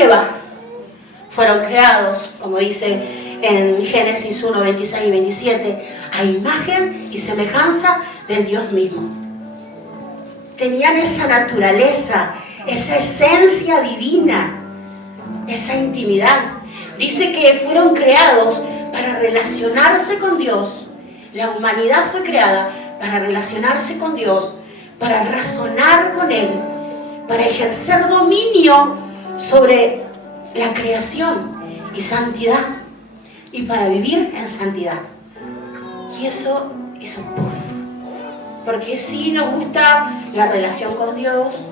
y Eva fueron creados, como dice en Génesis 1, 26 y 27, a imagen y semejanza del Dios mismo. Tenían esa naturaleza, esa esencia divina, esa intimidad. Dice que fueron creados para relacionarse con Dios. La humanidad fue creada para relacionarse con Dios, para razonar con Él, para ejercer dominio sobre la creación y santidad, y para vivir en santidad. Y eso hizo ¡puf! Porque sí nos gusta la relación con Dios,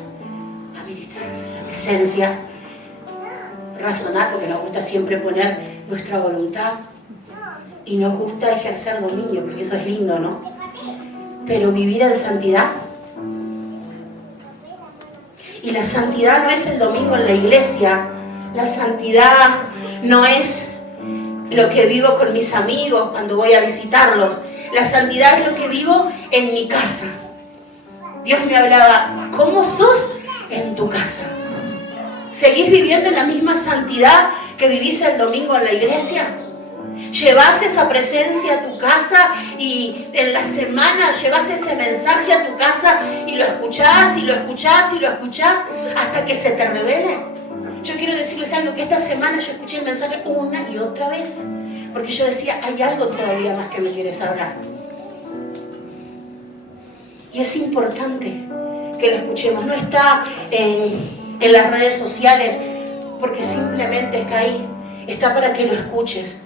administrar la presencia, razonar, porque nos gusta siempre poner nuestra voluntad, y nos gusta ejercer dominio, porque eso es lindo, ¿no? Pero vivir en santidad. Y la santidad no es el domingo en la iglesia, la santidad no es lo que vivo con mis amigos cuando voy a visitarlos, la santidad es lo que vivo en mi casa. Dios me hablaba, ¿cómo sos en tu casa? ¿Seguís viviendo en la misma santidad que vivís el domingo en la iglesia? ¿Llevas esa presencia a tu casa y en la semana llevas ese mensaje a tu casa y lo escuchás y lo escuchás y lo escuchás hasta que se te revele? Yo quiero decirles algo, que esta semana yo escuché el mensaje una y otra vez, porque yo decía, hay algo todavía más que me quieres hablar. Y es importante que lo escuchemos, no está en las redes sociales porque simplemente está ahí, está para que lo escuches,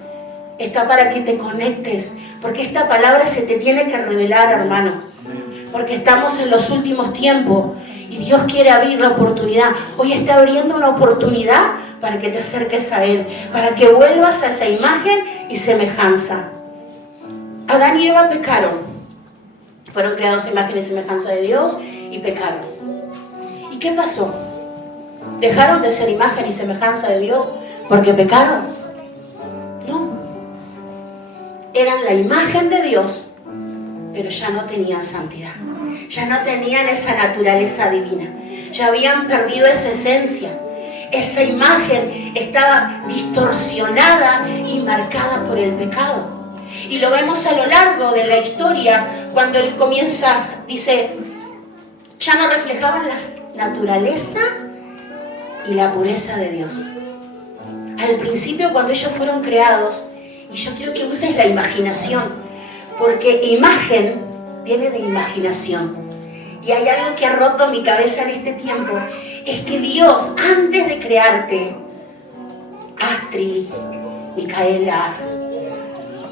está para que te conectes, porque esta palabra se te tiene que revelar, hermano, porque estamos en los últimos tiempos y Dios quiere abrir la oportunidad. Hoy está abriendo una oportunidad para que te acerques a Él, para que vuelvas a esa imagen y semejanza. Adán y Eva pecaron, fueron creados a imagen y semejanza de Dios y pecaron. ¿Y qué pasó? ¿Dejaron de ser imagen y semejanza de Dios porque pecaron? No. Eran la imagen de Dios, pero ya no tenían santidad. Ya no tenían esa naturaleza divina. Ya habían perdido esa esencia. Esa imagen estaba distorsionada y marcada por el pecado. Y lo vemos a lo largo de la historia, cuando él comienza, dice, ya no reflejaban la naturaleza y la pureza de Dios. Al principio, cuando ellos fueron creados, y yo quiero que uses la imaginación, porque imagen viene de imaginación. Y hay algo que ha roto mi cabeza en este tiempo, es que Dios, antes de crearte, Astrid, Micaela,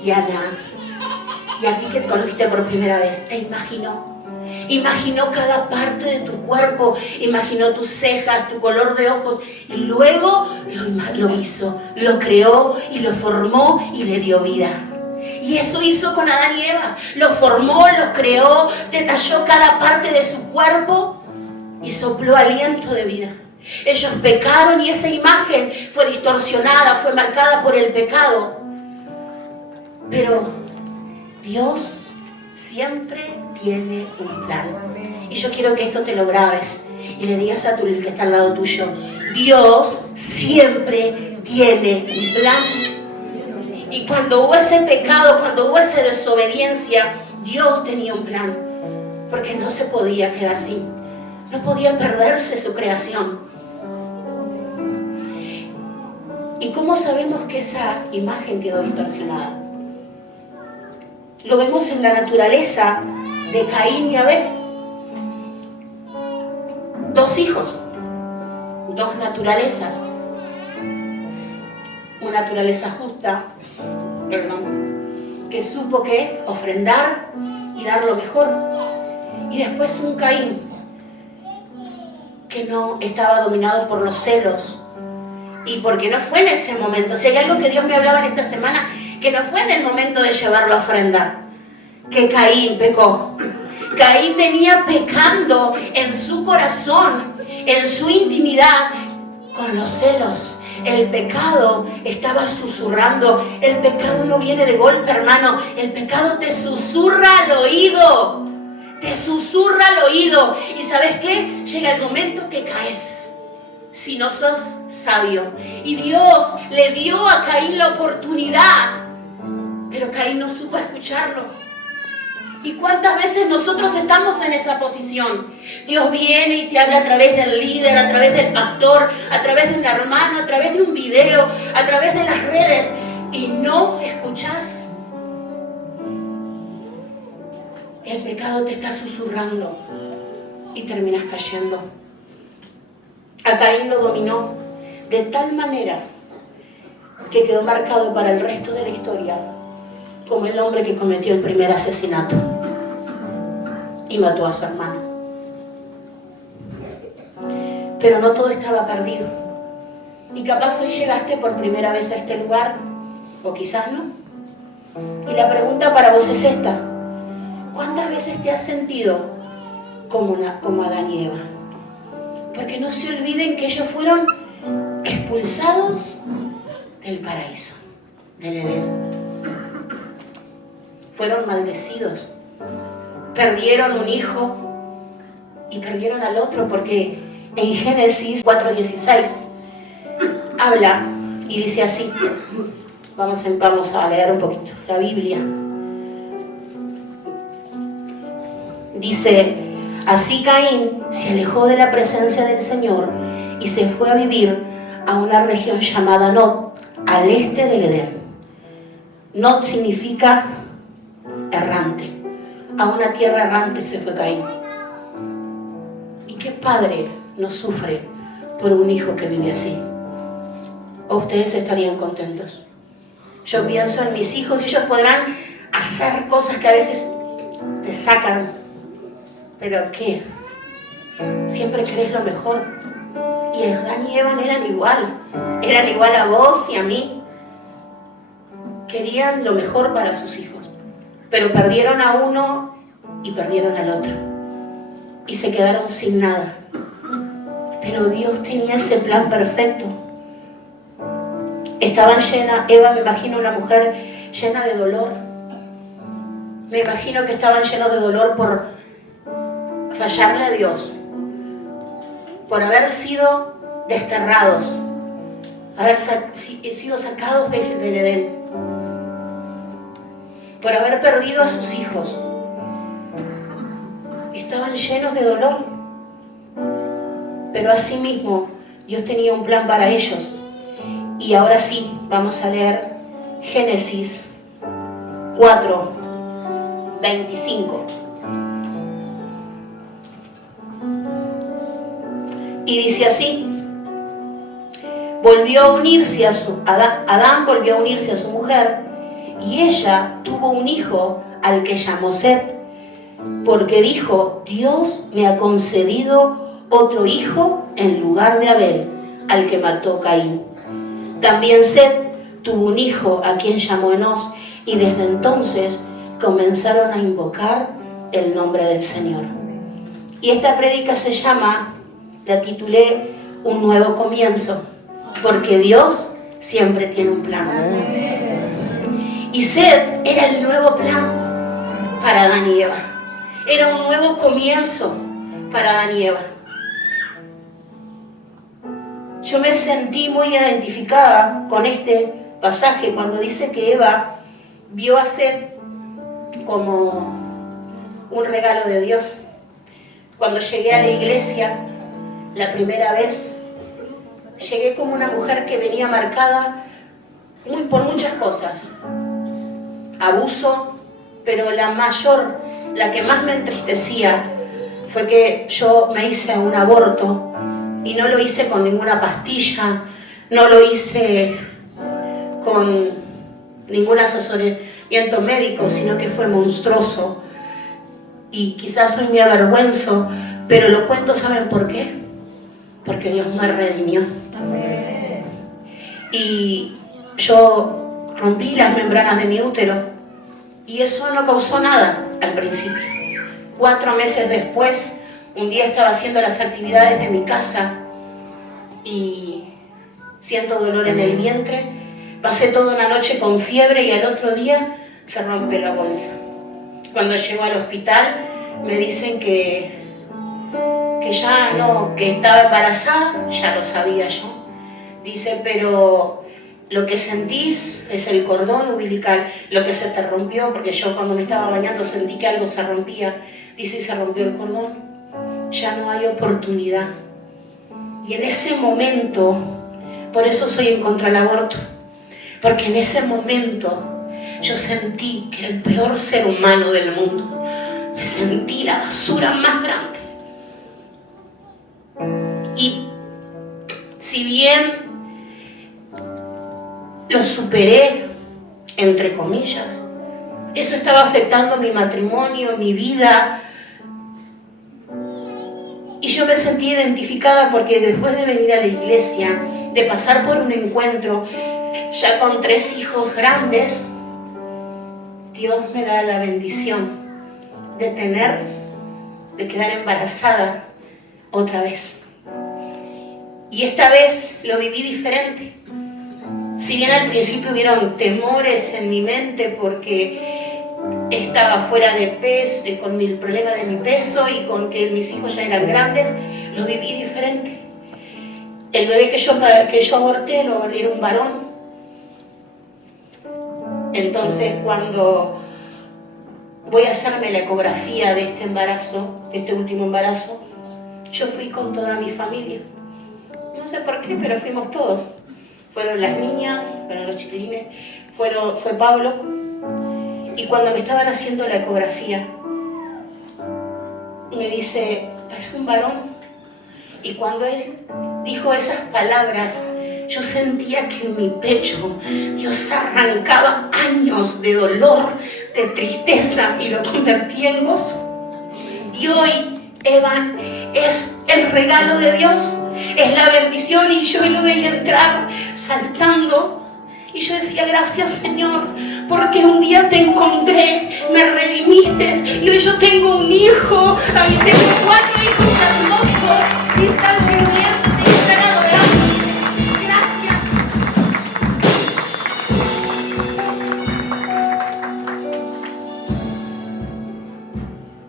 y Ana, y a ti que te conociste por primera vez, te imaginó cada parte de tu cuerpo, imaginó tus cejas, tu color de ojos, y luego lo hizo, lo creó y lo formó y le dio vida. Y eso hizo con Adán y Eva, lo formó, lo creó, detalló cada parte de su cuerpo y sopló aliento de vida. Ellos pecaron y esa imagen fue distorsionada, fue marcada por el pecado. Pero Dios siempre tiene un plan. Y yo quiero que esto te lo grabes y le digas a el que está al lado tuyo, Dios siempre tiene un plan. Y cuando hubo ese pecado, cuando hubo esa desobediencia, Dios tenía un plan, porque no se podía quedar sin, no podía perderse su creación. ¿Y cómo sabemos que esa imagen quedó distorsionada? Lo vemos en la naturaleza de Caín y Abel. Dos hijos, dos naturalezas. Una naturaleza justa, que supo que ofrendar y dar lo mejor. Y después un Caín que no estaba dominado por los celos. Y porque no fue en ese momento. Si hay algo que Dios me hablaba en esta semana, que no fue en el momento de llevarlo a ofrendar, que Caín pecó. Caín venía pecando en su corazón, en su intimidad, con los celos. El pecado estaba susurrando. El pecado no viene de golpe, hermano. El pecado te susurra al oído. Te susurra al oído. ¿Y sabes qué? Llega el momento que caes. Si no sos sabio. Y Dios le dio a Caín la oportunidad, pero Caín no supo escucharlo. ¿Y cuántas veces nosotros estamos en esa posición? Dios viene y te habla a través del líder, a través del pastor, a través de un hermano, a través de un video, a través de las redes, y no escuchás. El pecado te está susurrando y terminas cayendo. A Caín lo dominó de tal manera que quedó marcado para el resto de la historia como el hombre que cometió el primer asesinato y mató a su hermano. Pero no todo estaba perdido. Y capaz hoy llegaste por primera vez a este lugar, o quizás no. Y la pregunta para vos es esta: ¿cuántas veces te has sentido como Adán y Eva? Porque no se olviden que ellos fueron expulsados del paraíso, del Edén. Fueron maldecidos. Perdieron un hijo y perdieron al otro, porque en Génesis 4:16 habla y dice así. Vamos a leer un poquito la Biblia. Dice: así Caín se alejó de la presencia del Señor y se fue a vivir a una región llamada Nod, al este del Edén. Nod significa errante. A una tierra errante se fue Caín. ¿Y qué padre no sufre por un hijo que vive así? ¿O ustedes estarían contentos? Yo pienso en mis hijos y ellos podrán hacer cosas que a veces te sacan. ¿Pero qué? Siempre querés lo mejor. Y Adán y Eva eran igual a vos y a mí. Querían lo mejor para sus hijos, pero perdieron a uno y perdieron al otro, y se quedaron sin nada. Pero Dios tenía ese plan perfecto. Estaban Eva, me imagino una mujer llena de dolor. Me imagino que estaban llenos de dolor por fallarle a Dios, por haber sido desterrados, haber sido sacados del Edén, por haber perdido a sus hijos. Estaban llenos de dolor, pero asimismo Dios tenía un plan para ellos. Y ahora sí, vamos a leer Génesis 4:25. Y dice así: Adán volvió a unirse a su mujer, y ella tuvo un hijo al que llamó Set, porque dijo: Dios me ha concedido otro hijo en lugar de Abel, al que mató Caín. También Set tuvo un hijo a quien llamó Enós, y desde entonces comenzaron a invocar el nombre del Señor. Y esta prédica la titulé Un nuevo comienzo, porque Dios siempre tiene un plan. Y Set era el nuevo plan para Adán y Eva. Era un nuevo comienzo para Adán y Eva. Yo me sentí muy identificada con este pasaje cuando dice que Eva vio a Set como un regalo de Dios. Cuando llegué a la iglesia la primera vez, llegué como una mujer que venía marcada por muchas cosas. Abuso, pero la que más me entristecía fue que yo me hice un aborto, y no lo hice con ninguna pastilla, no lo hice con ningún asesoramiento médico, sino que fue monstruoso. Y quizás hoy me avergüenzo, pero lo cuento, ¿saben por qué? Porque Dios me redimió. Amén. Y yo rompí las membranas de mi útero, y eso no causó nada al principio. 4 meses después, un día estaba haciendo las actividades de mi casa y siento dolor en el vientre. Pasé toda una noche con fiebre y al otro día se rompe la bolsa. Cuando llego al hospital me dicen que ya no, que estaba embarazada, ya lo sabía yo, Dice, pero lo que sentís es el cordón umbilical, lo que se te rompió, porque yo cuando me estaba bañando sentí que algo se rompía. Dice, y se rompió el cordón, ya no hay oportunidad. Y en ese momento, por eso soy en contra del aborto, porque en ese momento yo sentí que era el peor ser humano del mundo. Me sentí la basura más grande. Y si bien lo superé, entre comillas, eso estaba afectando mi matrimonio, mi vida. Y yo me sentí identificada porque después de venir a la iglesia, de pasar por un encuentro, ya con 3 hijos grandes, Dios me da la bendición de quedar embarazada otra vez. Y esta vez lo viví diferente. Si bien al principio hubieron temores en mi mente porque estaba fuera de peso, con el problema de mi peso y con que mis hijos ya eran grandes, lo viví diferente. El bebé que yo aborté era un varón. Entonces cuando voy a hacerme la ecografía de este embarazo, de este último embarazo, yo fui con toda mi familia. No sé por qué, pero fuimos todos. Fueron las niñas, fueron los chiquilines, fue Pablo. Y cuando me estaban haciendo la ecografía, me dice, es un varón. Y cuando él dijo esas palabras, yo sentía que en mi pecho Dios arrancaba años de dolor, de tristeza y lo convertía en gozo. Y hoy, Eva, es el regalo de Dios, es la bendición, y yo lo veía entrar saltando. Y yo decía, gracias Señor, porque un día te encontré, me redimiste, y hoy yo tengo un hijo, y tengo 4 hijos hermosos, y están sirviéndote y están adorando. Gracias.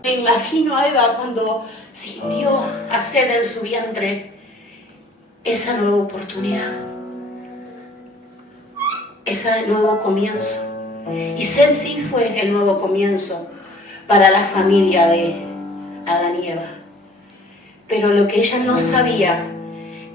Me imagino a Eva cuando sintió a Sed en su vientre esa nueva oportunidad, ese nuevo comienzo. Y Sed sí fue el nuevo comienzo para la familia de Adán y Eva. Pero lo que ella no sabía,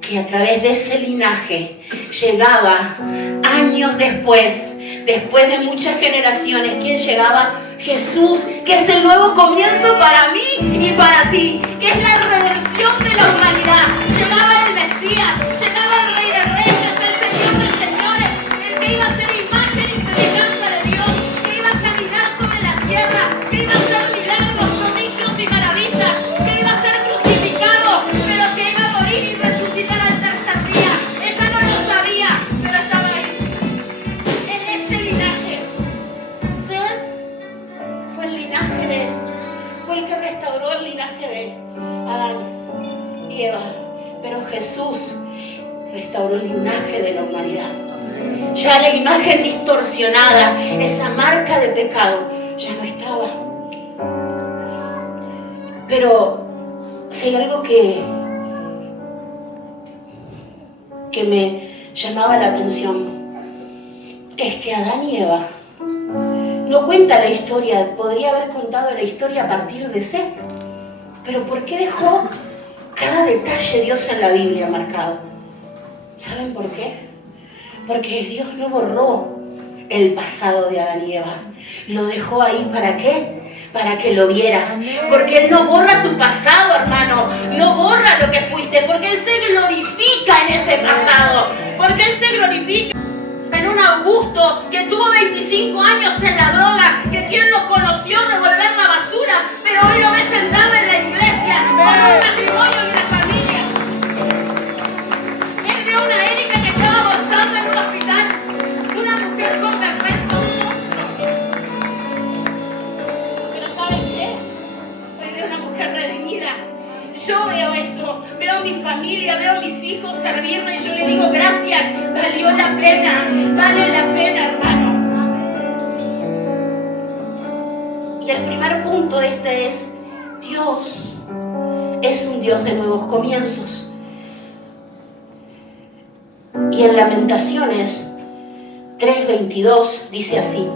que a través de ese linaje llegaba años después de muchas generaciones, ¿quién llegaba? Jesús, que es el nuevo comienzo para mí y para ti, que es la redención de la humanidad. Llegaba el Mesías, llegaba el Rey de Reyes, el Señor de Señores, el que iba a ser imagen y semejanza de Dios, que iba a caminar sobre la tierra, que iba a hacer milagros, prodigios y maravillas, que iba a ser crucificado, pero que iba a morir y resucitar al tercer día. Ella no lo sabía, pero estaba ahí, en ese linaje. Sed fue el que restauró el linaje de Adán y Eva, pero Jesús restauró el linaje de la humanidad. Ya la imagen distorsionada, esa marca de pecado, ya no estaba. Pero si hay algo que me llamaba la atención, es que Adán y Eva no cuenta la historia, podría haber contado la historia a partir de Sed, pero ¿por qué dejó cada detalle Dios en la Biblia marcado? ¿Saben por qué? Porque Dios no borró el pasado de Adán y Eva, lo dejó ahí. ¿Para qué? Para que lo vieras. Porque Él no borra tu pasado, hermano, no borra lo que fuiste, porque Él se glorifica en ese pasado, porque Él se glorifica en un Augusto que tuvo 25 años en la droga, que quien lo conoció revolver la basura, pero hoy lo ve sentado en la iglesia, con un matrimonio y una familia. Él vio una Erika que estaba abortando en un hospital, una mujer con vergüenza, un monstruo. Pero ¿saben qué? Hoy veo una mujer redimida. Yo veo eso, veo a mi familia, veo a mis hijos servirme y yo le digo gracias, valió la pena, vale la pena, hermano. Y el primer punto es, Dios es un Dios de nuevos comienzos. Y en Lamentaciones 3:22 dice así: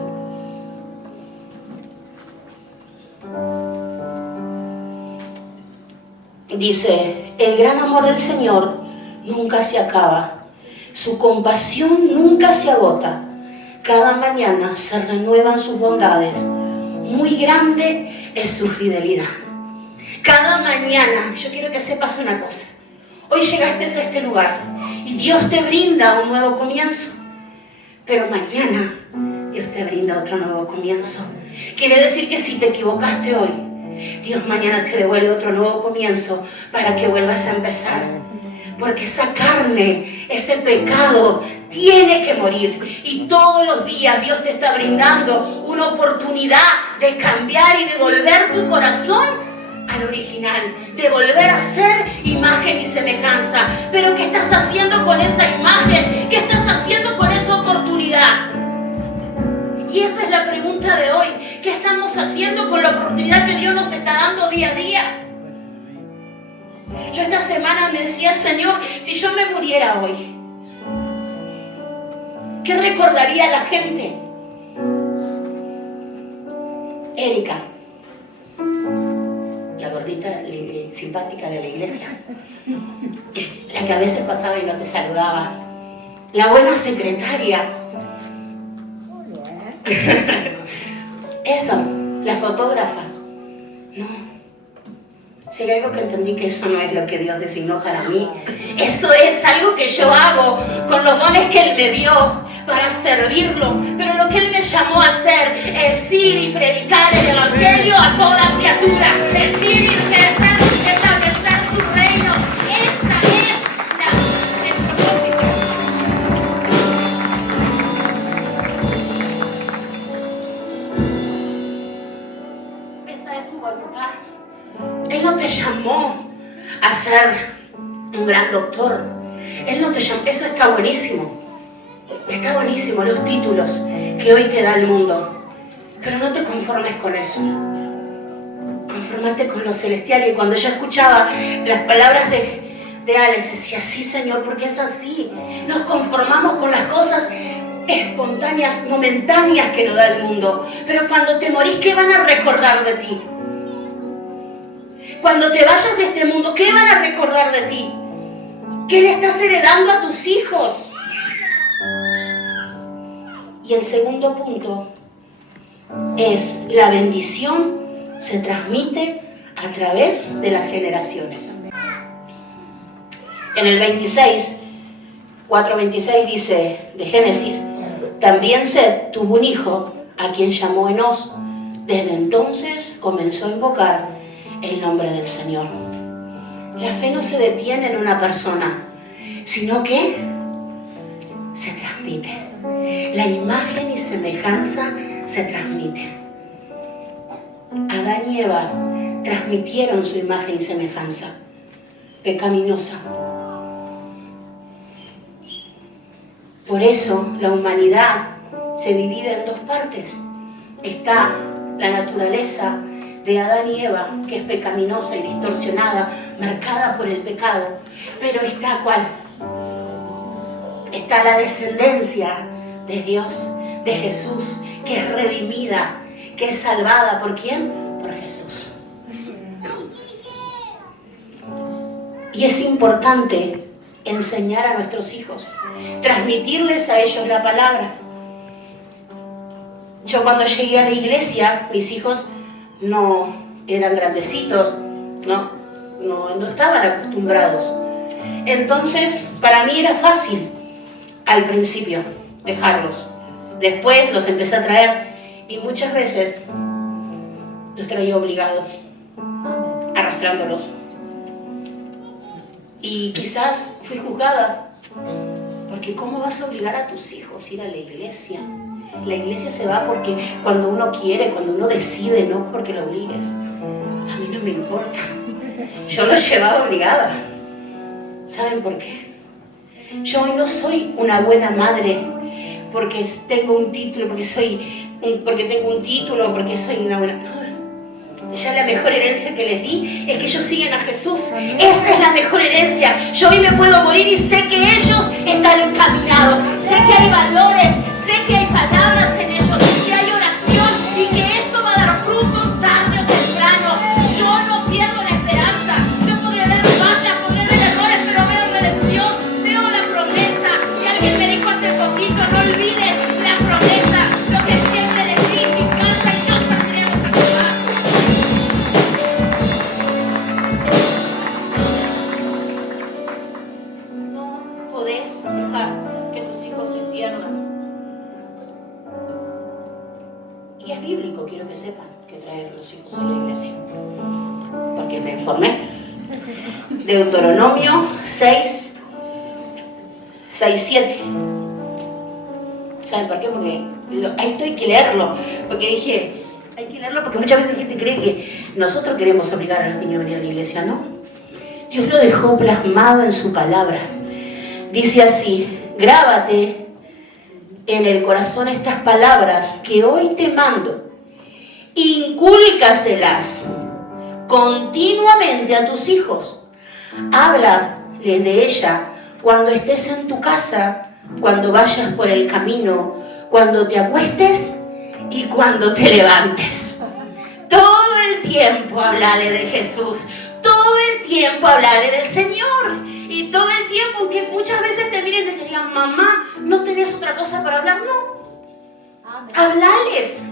dice, el gran amor del Señor nunca se acaba, su compasión nunca se agota, cada mañana se renuevan sus bondades, muy grande es su fidelidad. Cada mañana, yo quiero que sepas una cosa, hoy llegaste a este lugar y Dios te brinda un nuevo comienzo, pero mañana Dios te brinda otro nuevo comienzo. Quiere decir que si te equivocaste hoy, Dios mañana te devuelve otro nuevo comienzo para que vuelvas a empezar. Porque esa carne, ese pecado, tiene que morir. Y todos los días Dios te está brindando una oportunidad de cambiar y de volver tu corazón al original, de volver a ser imagen y semejanza. Pero ¿qué estás haciendo con esa imagen? ¿Qué estás haciendo con esa oportunidad? Y esa es la pregunta de hoy. ¿Qué estamos haciendo con la oportunidad que Dios nos está dando día a día? Yo esta semana me decía, Señor, si yo me muriera hoy, ¿qué recordaría la gente? Erika, la gordita simpática de la iglesia, la que a veces pasaba y no te saludaba, la buena secretaria. Eso, la fotógrafa. No. Si hay algo que entendí, que eso no es lo que Dios designó para mí. Eso es algo que yo hago con los dones que Él me dio para servirlo. Pero lo que Él me llamó a hacer es ir y predicar el Evangelio a toda criatura. Es ir y establecer su reino. Esa es el propósito. Esa es su voluntad. Él no te llamó a ser un gran doctor. Él no te llamó. Eso está buenísimo. Está buenísimo los títulos que hoy te da el mundo. Pero no te conformes con eso. Confórmate con lo celestial. Y cuando yo escuchaba las palabras de Alex, decía, sí, Señor, porque es así. Nos conformamos con las cosas espontáneas, momentáneas que nos da el mundo. Pero cuando te morís, ¿qué van a recordar de ti? Cuando te vayas de este mundo, ¿qué van a recordar de ti? ¿Qué le estás heredando a tus hijos? Y el segundo punto es: la bendición se transmite a través de las generaciones. En el 4:26 dice de Génesis: también Set tuvo un hijo a quien llamó Enos. Desde entonces comenzó a invocar el nombre del Señor. La fe no se detiene en una persona, sino que se transmite. La imagen y semejanza se transmite. Adán y Eva transmitieron su imagen y semejanza pecaminosa. Por eso la humanidad se divide en dos partes. Está la naturaleza de Adán y Eva, que es pecaminosa y distorsionada, marcada por el pecado. Pero está ¿cuál? Está la descendencia de Dios, de Jesús, que es redimida, que es salvada. ¿Por quién? Por Jesús. Y es importante enseñar a nuestros hijos, transmitirles a ellos la palabra. Yo cuando llegué a la iglesia, mis hijos no eran grandecitos, no estaban acostumbrados. Entonces, para mí era fácil al principio dejarlos. Después los empecé a traer y muchas veces los traía obligados, arrastrándolos. Y quizás fui juzgada, porque ¿cómo vas a obligar a tus hijos a ir a la iglesia? La iglesia se va porque cuando uno quiere, cuando uno decide, no porque lo obligues. A mí no me importa. Yo lo llevaba obligada. ¿Saben por qué? Yo hoy no soy una buena madre porque tengo un título, porque tengo un título, porque soy una buena... Ya la mejor herencia que les di es que ellos siguen a Jesús. Esa es la mejor herencia. Yo hoy me puedo morir y sé que ellos están encaminados. Sé que hay valores, sé que hay palabras en ellos, que hay oración y que eso va a dar fruto tarde o temprano. Yo no pierdo la esperanza. Yo podré ver fallas, podré ver errores, pero veo redención, veo la promesa. Y alguien me dijo hace poquito, no olvides la promesa, lo que siempre decís, mi casa y yo saldremos a jugar. No podés dejar que tus hijos se pierdan. Y es bíblico, quiero que sepan, que traer los hijos a la iglesia. Porque me informé. Deuteronomio 6, 7. ¿Saben por qué? Porque esto hay que leerlo. Porque dije, hay que leerlo porque muchas veces la gente cree que nosotros queremos obligar a los niños a venir a la iglesia, ¿no? Dios lo dejó plasmado en su palabra. Dice así, grábate en el corazón estas palabras que hoy te mando. Incúlcaselas continuamente a tus hijos. Háblales de ella cuando estés en tu casa, cuando vayas por el camino, cuando te acuestes y cuando te levantes. Todo el tiempo hablale de Jesús. Todo el tiempo hablaré del Señor. Y todo el tiempo, aunque muchas veces te miren y te digan, mamá, ¿no tenés otra cosa para hablar? No. Hablales.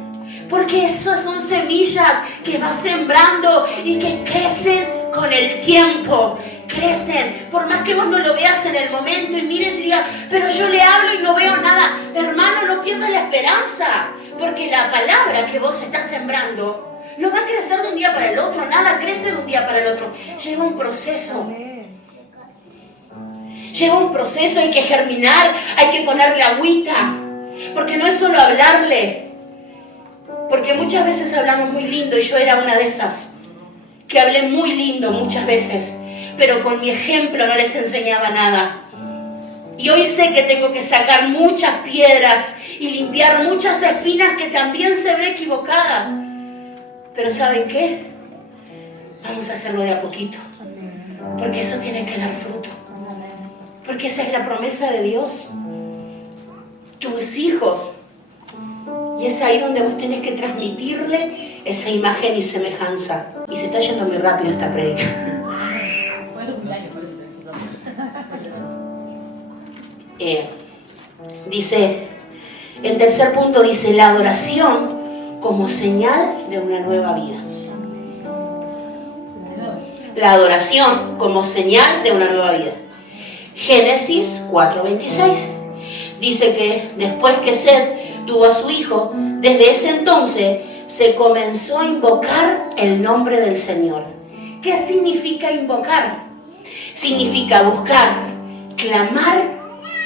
Porque esas son semillas que vas sembrando y que crecen con el tiempo. Crecen. Por más que vos no lo veas en el momento y mires y digas, pero yo le hablo y no veo nada. Hermano, no pierdas la esperanza. Porque la palabra que vos estás sembrando no va a crecer de un día para el otro, nada crece de un día para el otro. Lleva un proceso. Lleva un proceso, hay que germinar, hay que ponerle agüita. Porque no es solo hablarle. Porque muchas veces hablamos muy lindo y yo era una de esas. Que hablé muy lindo muchas veces. Pero con mi ejemplo no les enseñaba nada. Y hoy sé que tengo que sacar muchas piedras y limpiar muchas espinas que también se ven equivocadas. Pero ¿saben qué? Vamos a hacerlo de a poquito. Porque eso tiene que dar fruto. Porque esa es la promesa de Dios. Tus hijos. Y es ahí donde vos tenés que transmitirle esa imagen y semejanza. Y se está yendo muy rápido esta prédica. Dice, el tercer punto dice, la adoración como señal de una nueva vida. La adoración como señal de una nueva vida. Génesis 4:26 dice que después que Set tuvo a su hijo, desde ese entonces se comenzó a invocar el nombre del Señor. ¿Qué significa invocar? Significa buscar, clamar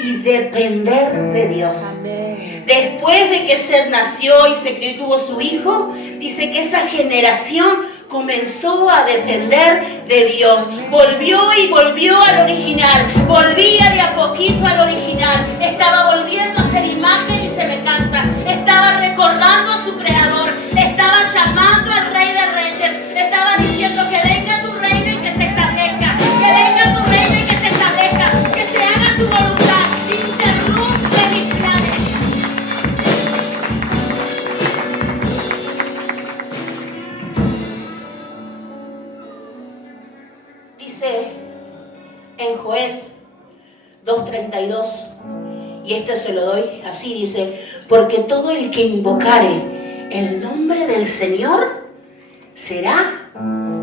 y depender de Dios. Amén. Después de que Set nació y se crió y tuvo su hijo, dice que esa generación comenzó a depender de Dios. Volvió y volvió al original. Volvía de a poquito al original. Estaba volviendo a ser imagen y semejanza. Estaba recordando a su creador. Estaba llamando al Rey de Reyes. Estaba diciendo que venga tu reino y que se establezca. Que venga tu reino y que se establezca. Que se haga tu voluntad. Interrumpe mis planes. Dice en Joel 2:32, y este se lo doy así, dice, porque todo el que invocare el nombre del Señor será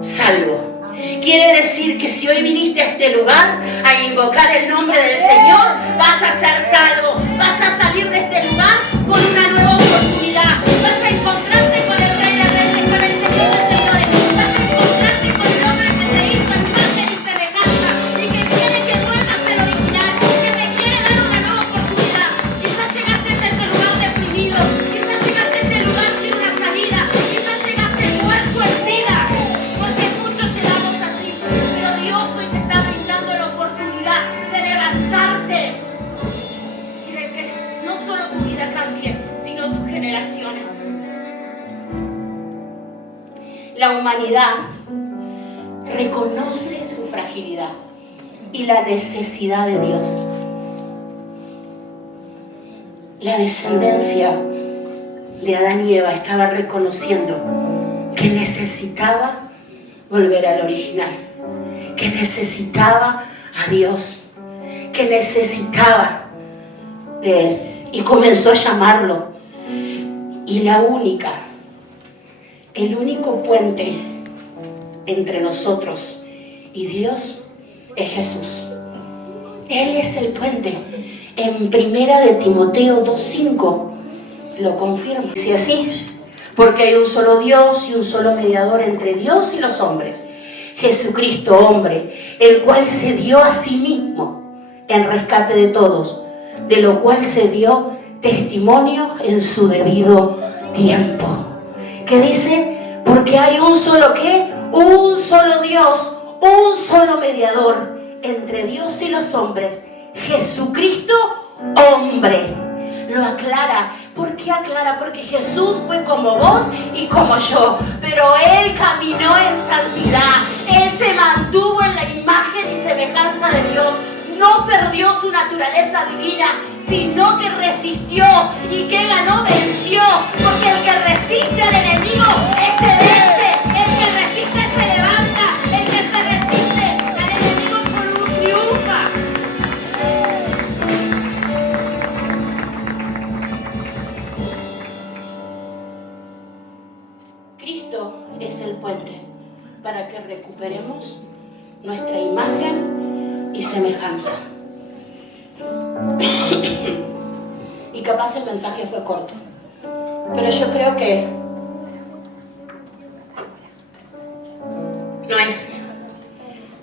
salvo. Quiere decir que si hoy viniste a este lugar a invocar el nombre del Señor, vas a ser salvo, vas a salir de este lugar con una nueva oportunidad, vas a encontrarte con el Rey de Reyes, con el Señor de Señores, vas a encontrarte con el hombre que te hizo en imagen y semejanza y que quiere que vuelvas al original, que te quiere dar una nueva oportunidad. Quizás llegaste a este lugar deprimido, quizás llegaste a este lugar sin una salida, quizás llegaste muerto en vida, porque muchos llegamos así, pero Dios hoy te está brindando la oportunidad de levantarte y de que no solo tu vida cambie, sino tus generaciones. La humanidad reconoce su fragilidad y la necesidad de Dios. la descendencia de Adán y Eva estaba reconociendo que necesitaba volver al original, que necesitaba a Dios, que necesitaba de Él, y comenzó a llamarlo. Y el único puente entre nosotros y Dios es Jesús. Él es el puente. En 1 de Timoteo 2:5 lo confirma. Dice así: porque hay un solo Dios y un solo mediador entre Dios y los hombres, Jesucristo hombre, el cual se dio a sí mismo en rescate de todos, de lo cual se dio testimonio en su debido tiempo. ¿Qué dice? Porque hay un solo ¿qué? Un solo Dios, un solo mediador entre Dios y los hombres, Jesucristo hombre. Lo aclara. ¿Por qué aclara? Porque Jesús fue como vos y como yo, pero Él caminó en santidad. Él se mantuvo en la imagen y semejanza de Dios. No perdió su naturaleza divina, sino que resistió. ¿Y qué ganó? Venció. Porque el que resiste al enemigo, ese vence. El que resiste se levanta. El que se resiste al enemigo triunfa. Cristo es el puente para que recuperemos nuestra imagen y semejanza. Y capaz el mensaje fue corto, pero yo creo que no es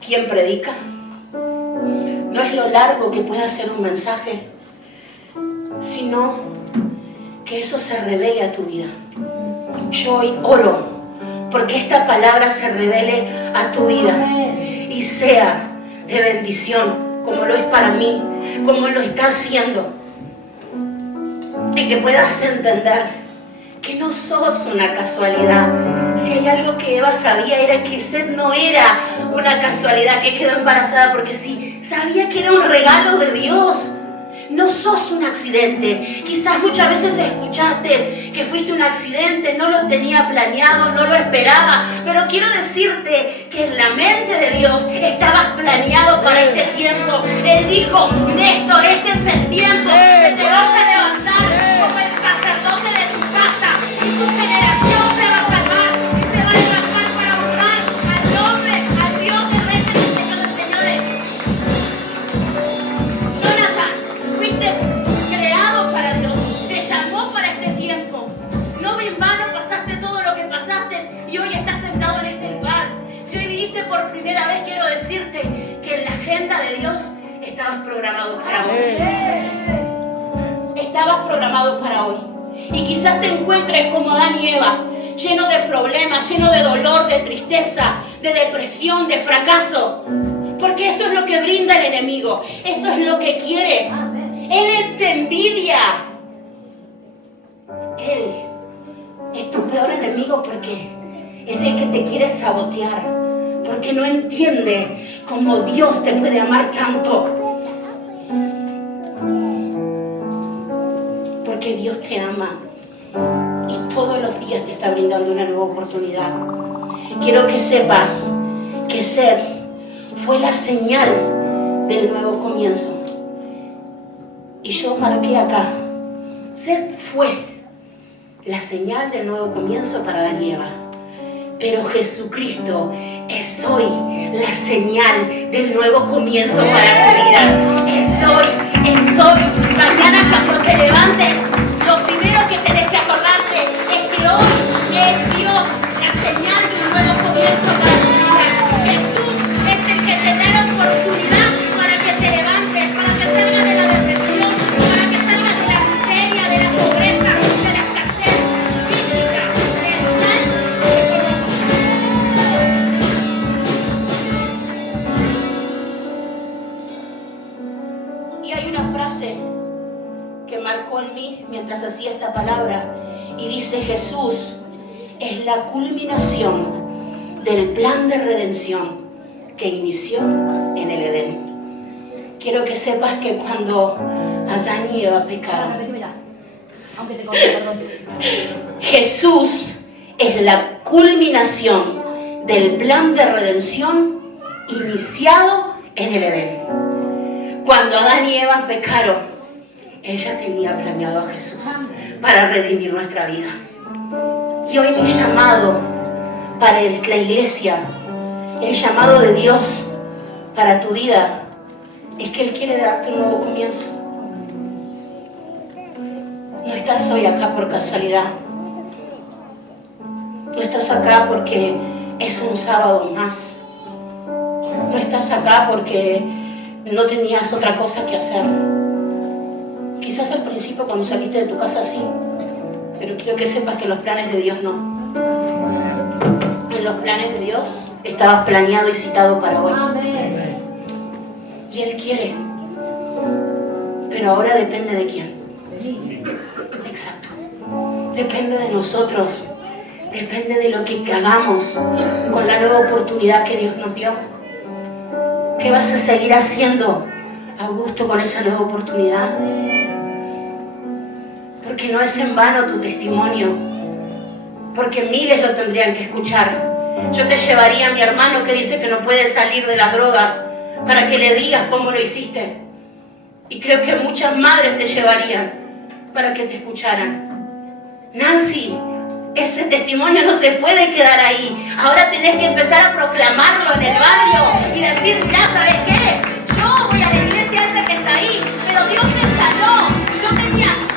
quien predica, no es lo largo que pueda ser un mensaje, sino que eso se revele a tu vida. Yo hoy oro porque esta palabra se revele a tu vida y sea de bendición, como lo es para mí, como lo está haciendo, y que puedas entender que no sos una casualidad. Si hay algo que Eva sabía, era que Seth no era una casualidad, que quedó embarazada porque sí, sabía que era un regalo de Dios. No sos un accidente. Quizás muchas veces escuchaste que fuiste un accidente, no lo tenía planeado, no lo esperaba, pero quiero decirte que en la mente de Dios estabas planeado para este tiempo. Él dijo: Néstor, este es el tiempo que te vas a levantar como el sacerdote de tu casa, y tu generación se va a salvar y se va a levantar para honrar al nombre, al Dios de reyes y Señor de señores. Jonathan, fuiste creado para Dios, te llamó para este tiempo. No en vano pasaste todo lo que pasaste y hoy estás sentado en este lugar. Si hoy viniste por primera vez, quiero decirte que en la agenda de Dios estabas programado para hoy. Estabas programado para hoy. Y quizás te encuentres como Adán y Eva, lleno de problemas, lleno de dolor, de tristeza, de depresión, de fracaso. Porque eso es lo que brinda el enemigo. Eso es lo que quiere. Él te envidia. Él es tu peor enemigo porque es el que te quiere sabotear. Porque no entiende cómo Dios te puede amar tanto. Porque Dios te ama y todos los días te está brindando una nueva oportunidad. Quiero que sepas que Seth fue la señal del nuevo comienzo. Y yo marqué acá: Seth fue la señal del nuevo comienzo para Adán y Eva. Pero Jesucristo es hoy la señal del nuevo comienzo para tu vida. Es hoy, es hoy. Mañana cuando te levantes, lo primero que tenés que acordarte es que hoy es Dios la señal de un nuevo comienzo para tu vida. Jesús es el que te da la oportunidad para que te levantes, para que salgas de la depresión, para que salgas de la miseria, de la pobreza, de la escasez física, mental y económica. Y hay una frase que marcó en mí mientras hacía esta palabra y dice: Jesús es la culminación del plan de redención que inició en el Edén. Quiero que sepas que cuando Adán y Eva pecaron, Jesús es la culminación del plan de redención iniciado en el Edén. Cuando Adán y Eva pecaron, ella tenía planeado a Jesús para redimir nuestra vida. Y hoy mi llamado para la iglesia, el llamado de Dios para tu vida, es que Él quiere darte un nuevo comienzo. No estás hoy acá por casualidad. No estás acá porque es un sábado más. No estás acá porque no tenías otra cosa que hacer. Quizás al principio cuando saliste de tu casa sí, pero quiero que sepas que en los planes de Dios no. En los planes de Dios estabas planeado y citado para hoy. Y Él quiere. Pero ahora depende de quién. Exacto. Depende de nosotros. Depende de lo que hagamos con la nueva oportunidad que Dios nos dio. ¿Qué vas a seguir haciendo a gusto con esa nueva oportunidad? Porque no es en vano tu testimonio. Porque miles lo tendrían que escuchar. Yo te llevaría a mi hermano que dice que no puede salir de las drogas para que le digas cómo lo hiciste. Y creo que muchas madres te llevarían para que te escucharan. Nancy, ese testimonio no se puede quedar ahí. Ahora tenés que empezar a proclamarlo en el barrio y decir, mirá, ¿sabes qué? Yo voy a la iglesia esa que está ahí, pero Dios me sanó. Yo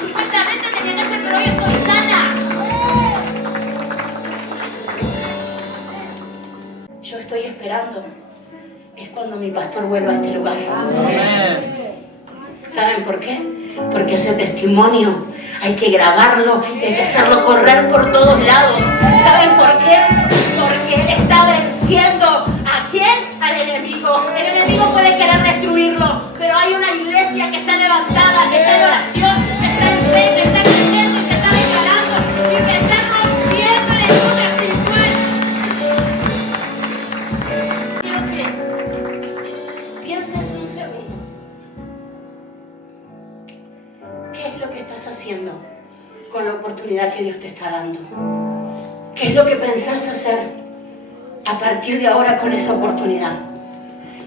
supuestamente tenía que hacer, pero hoy estoy sana. Yo estoy esperando. Es cuando mi pastor vuelva a este lugar. ¿Saben por qué? Porque ese testimonio hay que grabarlo, hay que hacerlo correr por todos lados. ¿Saben por qué? Porque Él está venciendo. ¿A quién? Al enemigo. El enemigo puede querer destruirlo, pero hay una iglesia que está levantada, que está en oración, que está en fe, que está creciendo y que está declarando y que está rompiendo el escudo espiritual. Quiero que pienses un segundo. ¿Qué es lo que estás haciendo con la oportunidad que Dios te está dando? ¿Qué es lo que pensás hacer a partir de ahora con esa oportunidad?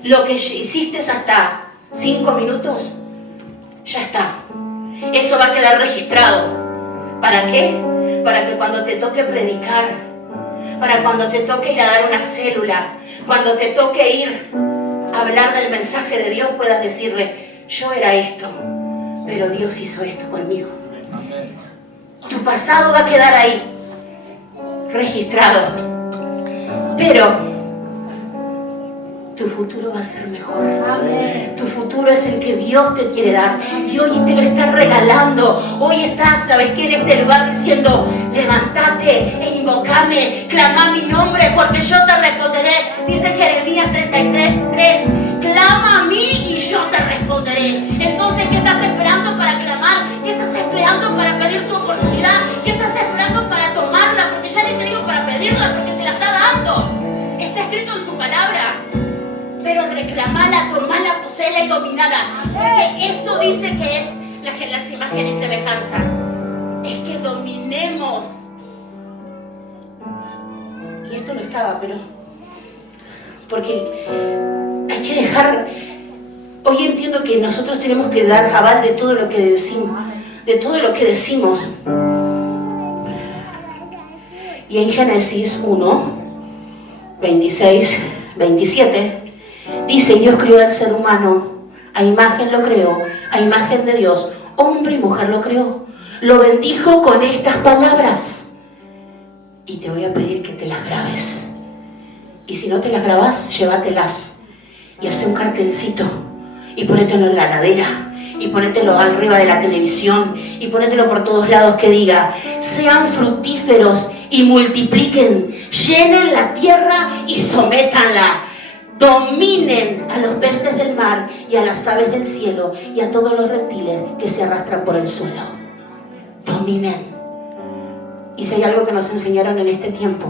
Lo que hiciste hasta 5 minutos, ya está. Eso va a quedar registrado. ¿Para qué? Para que cuando te toque predicar, para cuando te toque ir a dar una célula, cuando te toque ir a hablar del mensaje de Dios, puedas decirle, yo era esto, pero Dios hizo esto conmigo. Tu pasado va a quedar ahí, registrado. Pero tu futuro va a ser mejor. Tu futuro es el que Dios te quiere dar. Y hoy te lo está regalando. Hoy estás, ¿sabes qué? En este lugar diciendo, levántate e invocame, clama mi nombre, porque yo te responderé. Dice Jeremías 33:3. Clama a mí y yo te responderé. Entonces, ¿qué estás esperando para clamar? ¿Qué estás esperando para pedir tu oportunidad? ¿Qué estás esperando para tomarla? Porque ya le te digo para pedirla, porque te la está dando. Está escrito en su palabra. Pero reclamala, tomala, poseela y dominala. Porque eso dice que es las imágenes y semejanza. Es que dominemos. Y esto no estaba, pero... Porque hay que dejar... Hoy entiendo que nosotros tenemos que dar aval de todo lo que decimos. De todo lo que decimos. Y en Génesis 1, 26, 27... Dice, Dios creó al ser humano, a imagen lo creó, a imagen de Dios, hombre y mujer lo creó. Lo bendijo con estas palabras. Y te voy a pedir que te las grabes. Y si no te las grabas, llévatelas. Y hace un cartelcito. Y ponételo en la ladera. Y ponételo arriba de la televisión. Y ponételo por todos lados que diga, sean fructíferos y multipliquen. Llenen la tierra y sométanla. Dominen a los peces del mar y a las aves del cielo y a todos los reptiles que se arrastran por el suelo. Dominen. Y si hay algo que nos enseñaron en este tiempo,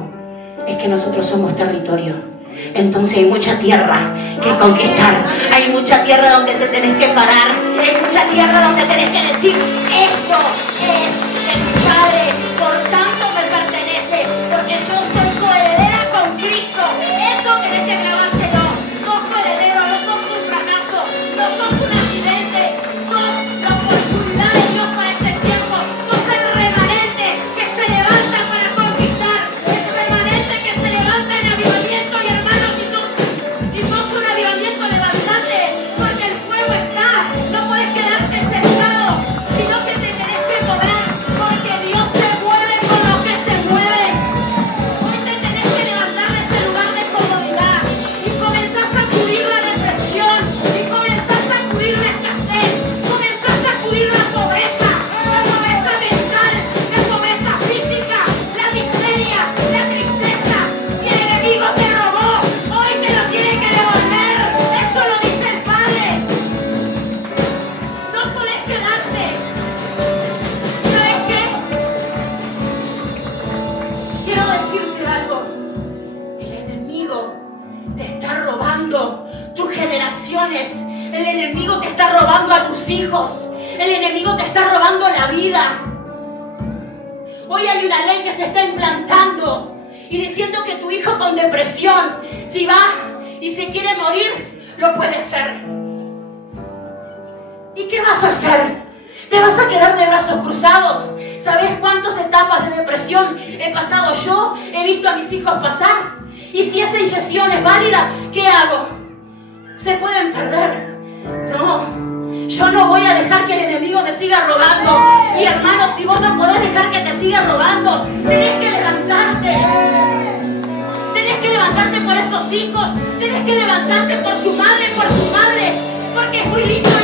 es que nosotros somos territorio. Entonces hay mucha tierra que conquistar. Hay mucha tierra donde te tenés que parar. Hay mucha tierra donde tenés que decir, esto es inyecciones. El enemigo te está robando a tus hijos. El enemigo te está robando la vida. Hoy hay una ley que se está implantando y diciendo que tu hijo con depresión, si va y se quiere morir, lo puede hacer. ¿Y qué vas a hacer? ¿Te vas a quedar de brazos cruzados? ¿Sabes cuántas etapas de depresión he pasado yo? He visto a mis hijos pasar. Y si esa inyección es válida, ¿qué hago? ¿Se pueden perder? No, yo no voy a dejar que el enemigo me siga robando. Y hermanos, si vos no podés dejar que te siga robando, tenés que levantarte. Tenés que levantarte por esos hijos. Tenés que levantarte por tu madre, porque es muy lindo